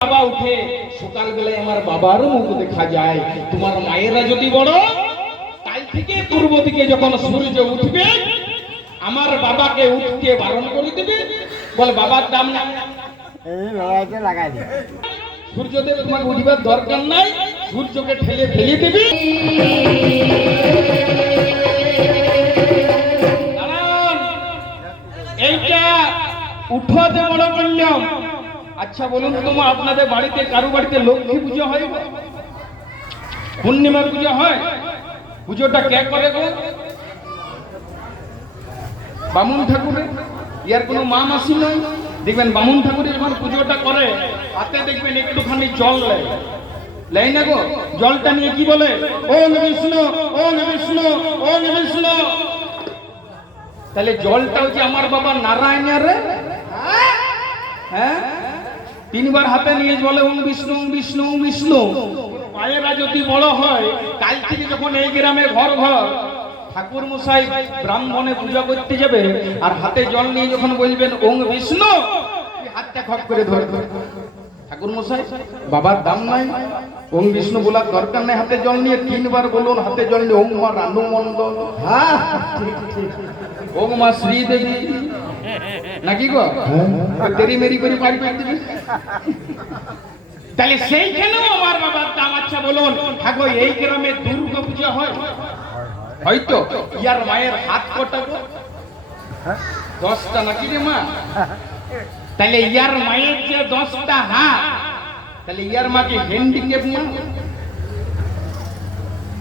বাবা উঠে সকালবেলায় আমার বাবারও মুখ দেখা যায়। তোমার মায়েরা যদি বড় কাল থেকে পূর্ব দিকে যখন সূর্য উঠবে আমার বাবাকে উঠতে বারণ করে দেবে। বল বাবার দাম না। সূর্যদেব তোমাকে উঠিবার দরকার নাই। সূর্যকে ঠেলে ফেলে দেবে। এইটা উঠোতে বড়। আচ্ছা বলুন তো মা, আপনাদের বাড়িতে কারও বাড়িতে লক্ষ্মী পুজো হয়? পূর্ণিমা পুজো হয়? পুজোটা কে করে গো? বামুন ঠাকুরের? ইয়ার কোনো মা মাসি নয় দেখবেন বামুন ঠাকুরের যখন পুজোটা করে হাতে দেখবেন একটুখানি জল নেয় লেই না গো? জলটা নিয়ে কি বলে? ওম বিষ্ণু ওম বিষ্ণু ওম বিষ্ণু। তাহলে জলটা হচ্ছে আমার বাবা নারায়ণের হ্যাঁ? তিনবার হাতে নিয়ে বলে, ওম বিষ্ণু ওম বিষ্ণু ওম বিষ্ণু। পায়েরা যদি বড় হয়। কাল থেকে যখন এই গ্রামে ঘর ঘর, ঠাকুর মশাই ব্রাহ্মণে পূজা করতে যাবে, আর হাতে জল নিয়ে যখন বলবেন, ওম বিষ্ণু হাতটা খপ করে ধরবে ঠাকুর মশাই, বাবার দাম নাই, ওম বিষ্ণু বলার দরকার নাই, হাতে জল নিয়ে তিনবার বলুন, হাতে জল নিয়ে ওম মা রানু মন্ডল হ্যাঁ ঠিক মা শ্রীদেবী নাকি গো? তেরি মেরি করে পারি দিবি। তাহলে সেইখানেও আমার বাবার দাম আচ্ছা বলুন। ঠাকুর এই গ্রামে দুর্গা পূজা হয়। হয়তো ইয়ার মায়ের হাত কটা গো? দশটা নাকি রে মা? তাহলে ইয়ার মায়ের যে দশটা হাত তাহলে ইয়ার মাকে হ্যান্ডিক্যাপ মা?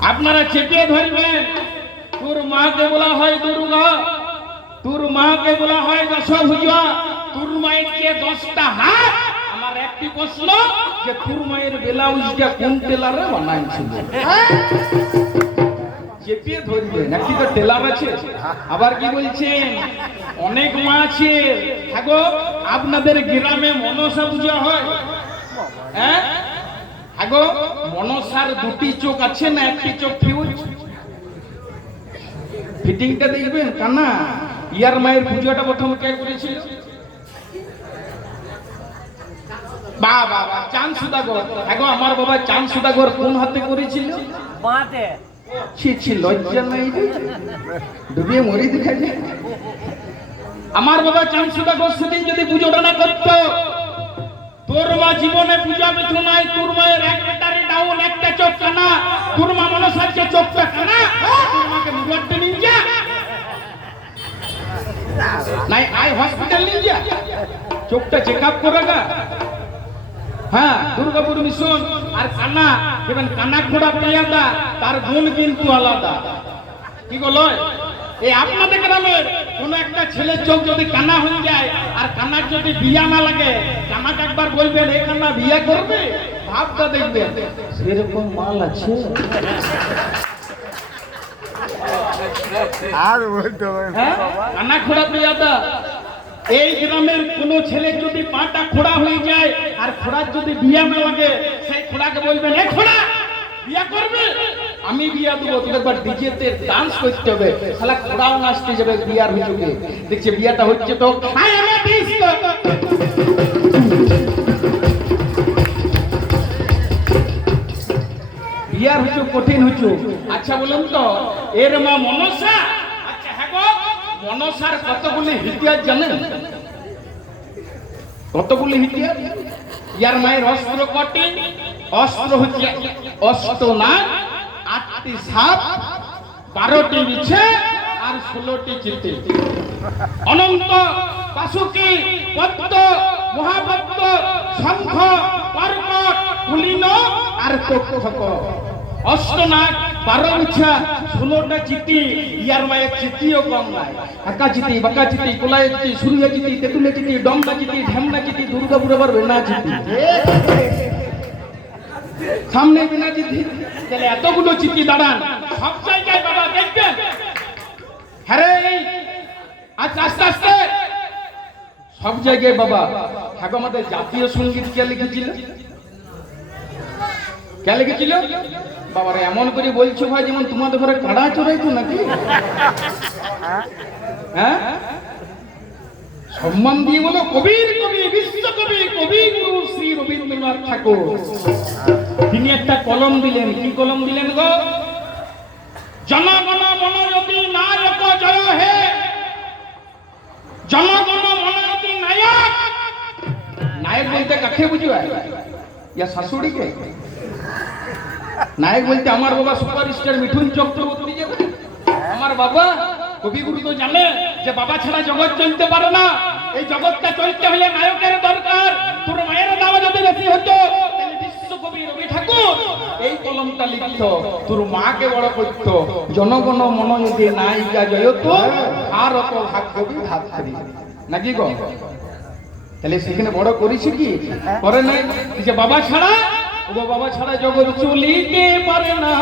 আপনারা চেপে ধরবেন। তোর মাকে বলা হয় তোর মাকে বলা হয় দশভুজা তোর মায়ের যে দশটা হাত, আমার একটি প্রশ্ন, যে তোর মায়ের ব্লাউজটা কোন টেলারে বানাইছিল? চেপিয়ে ধরবে, নাকি তো টেলার আছে? আবার কি বলছেন অনেক মা আছে। থাকো আপনাদের গ্রামে মনসা পূজা হয়। হ্যাঁ? আগো, মনসার দুটি চোখ আছে না, একটি চোখ ফিউজ? ফিটিংটা দেখবেন, কানা? ইয়ার মায়ের পুজোটা প্রথম কে করেছিল? বা বাবা চাঁদ সুদাগর। আগো আমার বাবা চাঁদ সুদাগর কোন হাতে করেছিল? বাঁতে ছি ছি লজ্জা নাই ডুবিয়ে মরি দেখাই যায়। আমার বাবা চাঁদ সুদাগর সেদিন যদি পুজোটা না করতো তোর মা জীবনে পূজা নাই তোর মায়ের এক ব্যাটারি ডাউন একটা চোখ কানা তোর মা মনসারকে নাই আই হসপিটাল নিয়ে যা। চোখটা চেক আপ হ্যাঁ দুর্গাপুর মিশন আর কানা যেমন কানা খোড়া পেয়াদা তার গুণ কিন্তু আলাদা। কি বলো? এই আপনাদের গ্রামের কোন একটা ছেলের চোখ যদি কানা হয়ে যায়, আর কানার যদি বিয়া না লাগে কানাকে একবার বলবেন এই কানা বিয়া করবে? ভাবটা দেখবেন। সেরকম মাল আছে? আর বলতে হবে হ্যাঁ? কানা খোড়া পেয়াদা এই গ্রামের কোন ছেলে যদি পাটা খোড়া হয়ে যায়, আর খোড়ার যদি বিয়া না লাগে, সেই খোড়াকে বলবেন, এ খোড়া, বিয়া করবে? আমি বিয়া দেবো, তোকে একবার ডিজেতে ডান্স করতে হবে। শালা খোড়াও নাচতে যাবে বিয়ার হুজুকে। দেখছে বিয়াটা হচ্ছে তো তো। বিয়ার হচ্ছে কঠিন হচ্ছে আচ্ছা বলুন তো এর মা মনসা? আচ্ছা হ্যাঁ গো, মনসার কতগুলি হিতিয়ার জানেন? কতগুলি হিতিয়ার? ইয়ার মায়ের অস্ত্র কটি অস্ত্র হচ্ছে না আটটি সাপ বারোটি বিছে আর ষোলোটি চিতে অনন্ত পাশুকি পদ্ম মহাপদ্ম শঙ্খ কর্কট কুলিন আর কক্ষক। অষ্টনাগ বারো বিছা ষোলোটা চিতি ইয়ার মায়ের চিতিও কম নাই। একা চিতি বাঁকা চিতি কোলায় চিতি সূর্য চিতি তেতুলে চিতি ডম্বা চিতি ঢেমনা চিতি দুর্গা পুরবার বেনা চিতি সামনে বিনা চিতি তাহলে এতগুলো চিতি দাঁড়ান। সব জায়গায় বাবা দেখবেন। হ্যাঁ রে, আচ্ছা আস্তে আস্তে। সব জায়গায় বাবা ঠাকুর আমাদের জাতীয় সংগীত কে লিখেছিল? কে লিখেছিল? বাবারা, এমন করে বলছো ভাই যেমন তোমাদের ঘরে কাড়া চড়াইতো নাকি? হ্যাঁ? সম্মান দিয়ে বলো, কবির কবি বিশ্বকবি কবি গুরু শ্রী রবীন্দ্রনাথ ঠাকুর। তিনি একটা কলম দিলেন, কি কলম দিলেন গো? জনগণ মনোরতি নায়ক জয় হে। জনগণ মনোরতি নায়ক। নায়ক বলতে কাকে বুঝবে? ইয়া শাশুড়িকে? নায়ক বলতে আমার বাবা সুপারস্টার মিঠুন চক্রবর্তী যে আমার বাবা কবিগুরু তো জানে যে বাবা ছাড়া জগৎ চলতে পারে না। এই জগৎটা চলতে হলে নায়কের দরকার। তোর মায়ের দাম যদি বেশি হতো বিশ্বকবি রবি ঠাকুর। এই কলমটা লিখত তোর মাকে বড় করতো। জনগণ মন যদি নায়িকা জয়ত আর অত ভাগ কবি ভাগ করি নাকি গো? তাহলে সেখানে বড় করেছি কি? করে নাই যে বাবা ছাড়া ও বাবা ছাড়া জগৎ চলিতে পারে না।